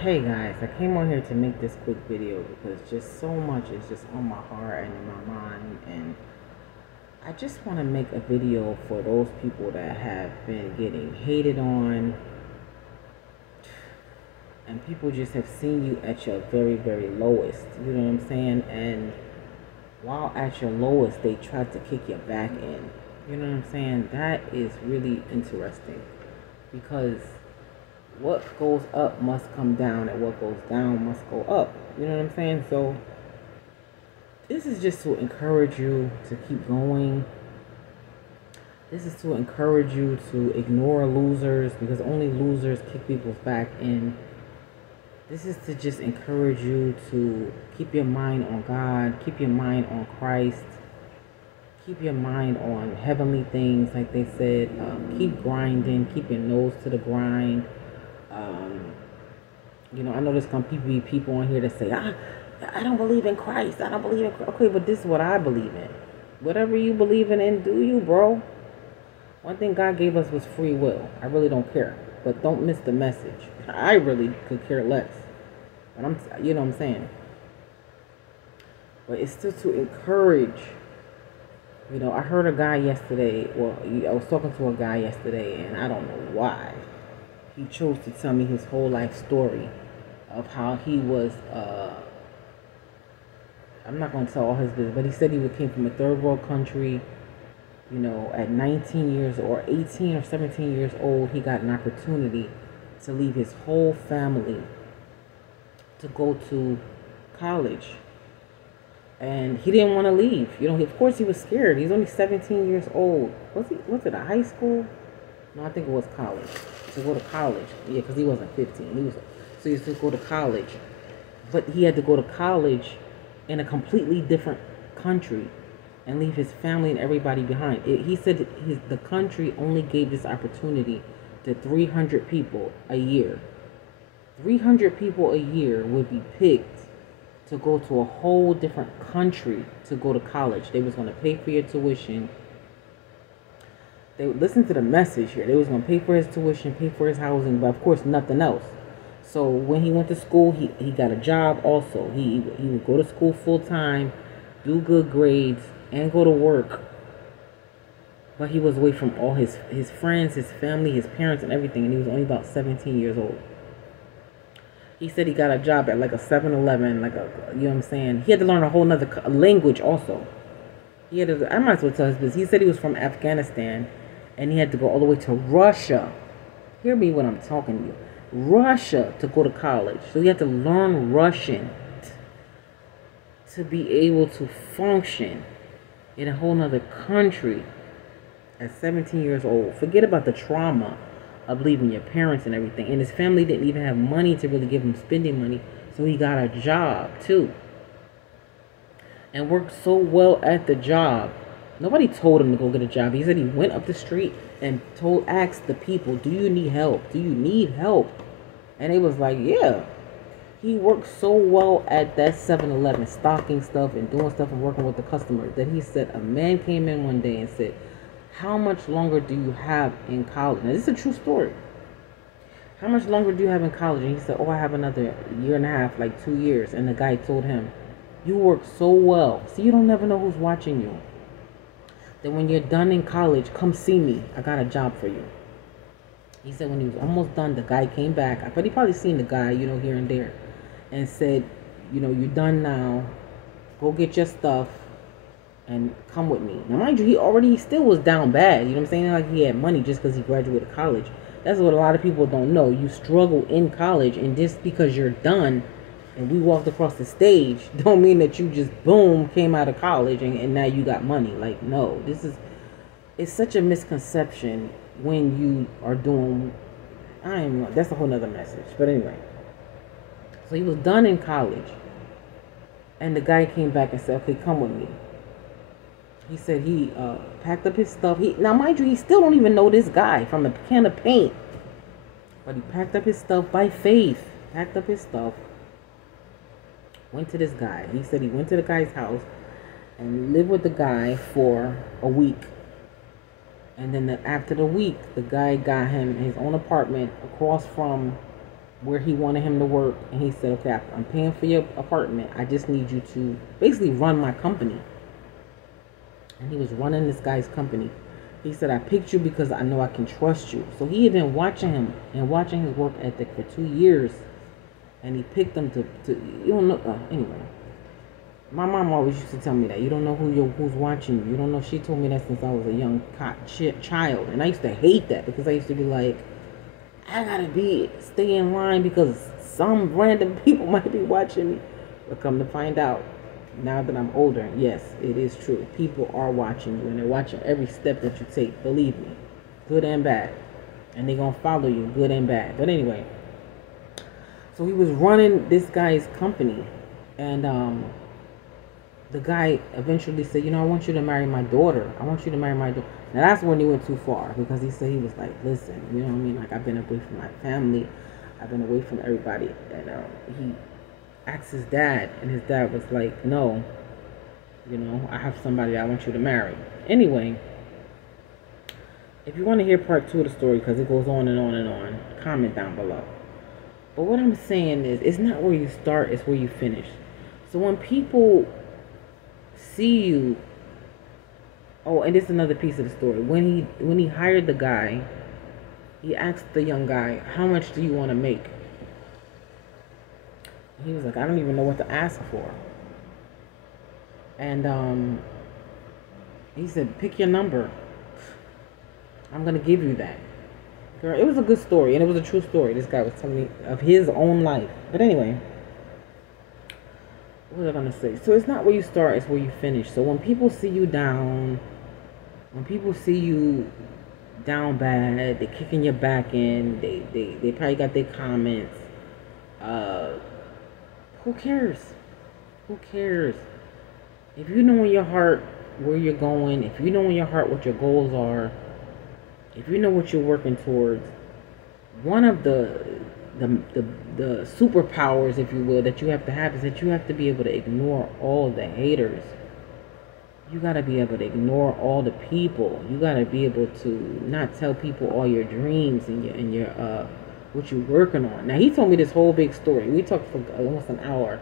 Hey guys, I came on here to make this quick video because just so much is just on my heart and in my mind, and I just want to make a video for those people that have been getting hated on, and people just have seen you at your very, very lowest. You know what I'm saying? And while at your lowest, they tried to kick your back in. You know what I'm saying? That is really interesting because what goes up must come down, and what goes down must go up. You know what I'm saying? So this is just to encourage you to keep going. This is to encourage you to ignore losers, because only losers kick people's back in. This is to just encourage you to keep your mind on God, keep your mind on Christ, keep your mind on heavenly things, like they said. Keep grinding, keep your nose to the grind. I know there's gonna be people on here that say, I don't believe in Christ. I don't believe in Christ. Okay, but this is what I believe in. Whatever you believe in, do you, bro? One thing God gave us was free will. I really don't care. But don't miss the message. I really could care less. But you know what I'm saying? But it's still to encourage. I heard a guy yesterday, I was talking to a guy yesterday, and I don't know why. He chose to tell me his whole life story of how he was, I'm not going to tell all his business, but he said he came from a third world country. At 19 years or 18 or 17 years old, he got an opportunity to leave his whole family to go to college. And he didn't want to leave. Of course he was scared. He's only 17 years old. Was it a high school? No, I think it was college. To go to college. Yeah, because he wasn't 15. So he used to go to college. But he had to go to college in a completely different country and leave his family and everybody behind. He said the country only gave this opportunity to 300 people a year. 300 people a year would be picked to go to a whole different country to go to college. They was going to pay for your tuition. They would listen to the message here. They was going to pay for his tuition, pay for his housing, but of course nothing else. So when he went to school, he got a job also. He would go to school full time, do good grades, and go to work. But he was away from all his friends, his family, his parents, and everything. And he was only about 17 years old. He said he got a job at like a 7-Eleven, you know what I'm saying? He had to learn a whole nother language also. I might as well tell his business. He said he was from Afghanistan, and he had to go all the way to Russia. Hear me when I'm talking to you. Russia to go to college. So he had to learn Russian to be able to function in a whole nother country at 17 years old. Forget about the trauma of leaving your parents and everything. And his family didn't even have money to really give him spending money. So he got a job too. And worked so well at the job. Nobody told him to go get a job. He said he went up the street and asked the people, do you need help? Do you need help? And they was like, yeah. He worked so well at that 7-Eleven, stocking stuff and doing stuff and working with the customer, that he said a man came in one day and said, how much longer do you have in college? Now, this is a true story. How much longer do you have in college? And he said, I have another year and a half, like 2 years. And the guy told him, you work so well. See, you don't never know who's watching you. Then when you're done in college, come see me. I got a job for you. He said when he was almost done, the guy came back. I bet he probably seen the guy, here and there. And said, you're done now. Go get your stuff and come with me. Now, mind you, he still was down bad. You know what I'm saying? Like he had money just because he graduated college. That's what a lot of people don't know. You struggle in college, and just because you're done and we walked across the stage don't mean that you just, boom, came out of college and now you got money. Like, no. It's such a misconception when you are doing, that's a whole nother message. But anyway. So he was done in college. And the guy came back and said, okay, come with me. He said he packed up his stuff. Now, mind you, he still don't even know this guy from a can of paint. But he packed up his stuff by faith. Packed up his stuff. Went to this guy. He said he went to the guy's house and lived with the guy for a week. And then after the week, the guy got him his own apartment across from where he wanted him to work, and he said, okay, I'm paying for your apartment, I just need you to basically run my company. And he was running this guy's company. He said, I picked you because I know I can trust you. So he had been watching him and watching his work ethic for 2 years, and he picked him to you don't know, anyway. My mom always used to tell me that you don't know who's watching you. You don't know. She told me that since I was a young child, and I used to hate that because I used to be like, I gotta stay in line because some random people might be watching me. But come to find out, now that I'm older, yes, it is true. People are watching you, and they're watching every step that you take. Believe me, good and bad, and they're gonna follow you, good and bad. But anyway, so he was running this guy's company, and the guy eventually said, I want you to marry my daughter. I want you to marry my daughter. Now that's when he went too far, because he said, he was like, listen, you know what I mean? Like, I've been away from my family. I've been away from everybody. And he asked his dad, and his dad was like, no, I have somebody I want you to marry. Anyway, if you want to hear part 2 of the story, because it goes on and on and on, comment down below. But what I'm saying is, it's not where you start, it's where you finish. So when people see you, and this is another piece of the story. When he hired the guy, he asked the young guy, how much do you want to make? He was like, I don't even know what to ask for. And he said, pick your number. I'm gonna give you that. Girl, it was a good story, and it was a true story. This guy was telling me of his own life. But anyway, what was I gonna say? So it's not where you start, it's where you finish. So when people see you down, when people see you down bad, they're kicking your back in, they probably got their comments. Who cares? Who cares? If you know in your heart where you're going, if you know in your heart what your goals are, if you know what you're working towards, one of the superpowers, if you will, that you have to have is that you have to be able to ignore all the haters. You got to be able to ignore all the people. You got to be able to not tell people all your dreams and your what you're working on. Now, he told me this whole big story. We talked for almost an hour.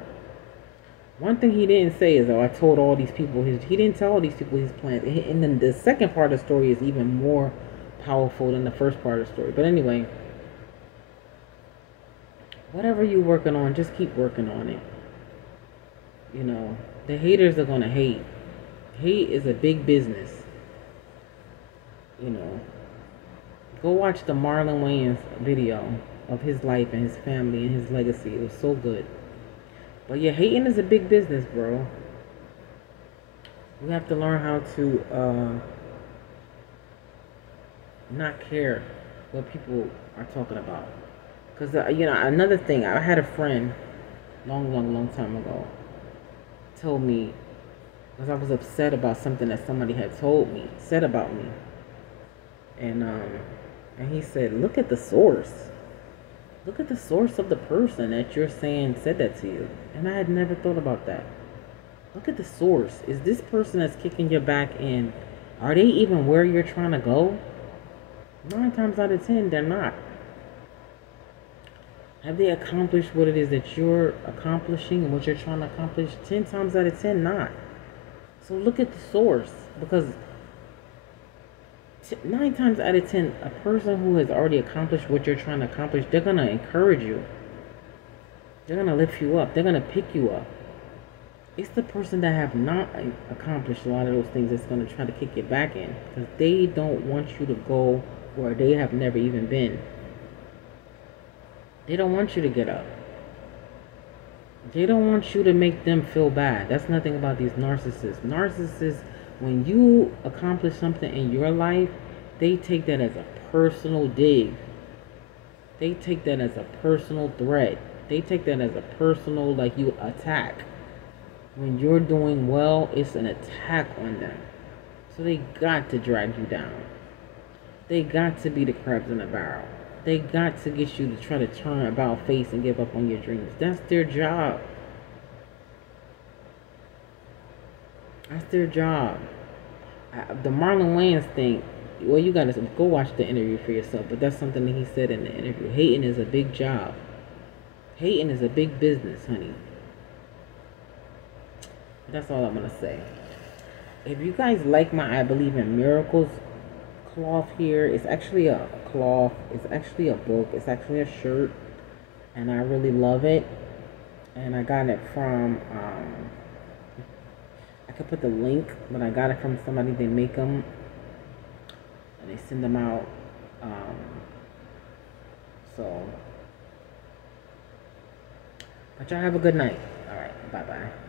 One thing he didn't say is, I told all these people he didn't tell all these people his plans. And then the second part of the story is even more powerful than the first part of the story. But anyway, whatever you're working on, just keep working on it. The haters are going to hate. Hate is a big business. Go watch the Marlon Wayans video of his life and his family and his legacy. It was so good. But yeah, hating is a big business, bro. You have to learn how to not care what people are talking about. Because, another thing, I had a friend long time ago told me, because I was upset about something that somebody had said about me. And he said, look at the source. Look at the source of the person that you're saying said that to you. And I had never thought about that. Look at the source. Is this person that's kicking your back in, are they even where you're trying to go? 9 times out of 10, they're not. Have they accomplished what it is that you're accomplishing and what you're trying to accomplish? 10 times out of 10, not. So look at the source, because 9 times out of 10, a person who has already accomplished what you're trying to accomplish, they're going to encourage you. They're going to lift you up. They're going to pick you up. It's the person that have not accomplished a lot of those things that's going to try to kick you back in, because they don't want you to go where they have never even been. They don't want you to get up. They don't want you to make them feel bad. That's nothing about these narcissists. Narcissists, when you accomplish something in your life, they take that as a personal dig. They take that as a personal threat. They take that as a personal, like, you attack. When you're doing well, it's an attack on them. So they got to drag you down. They got to be the crabs in the barrel. They got to get you to try to turn about face and give up on your dreams. That's their job. That's their job. The Marlon Wayans thing, you got to go watch the interview for yourself. But that's something that he said in the interview. Hating is a big job. Hating is a big business, honey. That's all I'm gonna say. If you guys like my I Believe in Miracles cloth here, it's actually a cloth, it's actually a book, it's actually a shirt, and I really love it. And I got it from, I could put the link, but I got it from somebody. They make them and they send them out. Um, so, but y'all have a good night. All right, bye bye.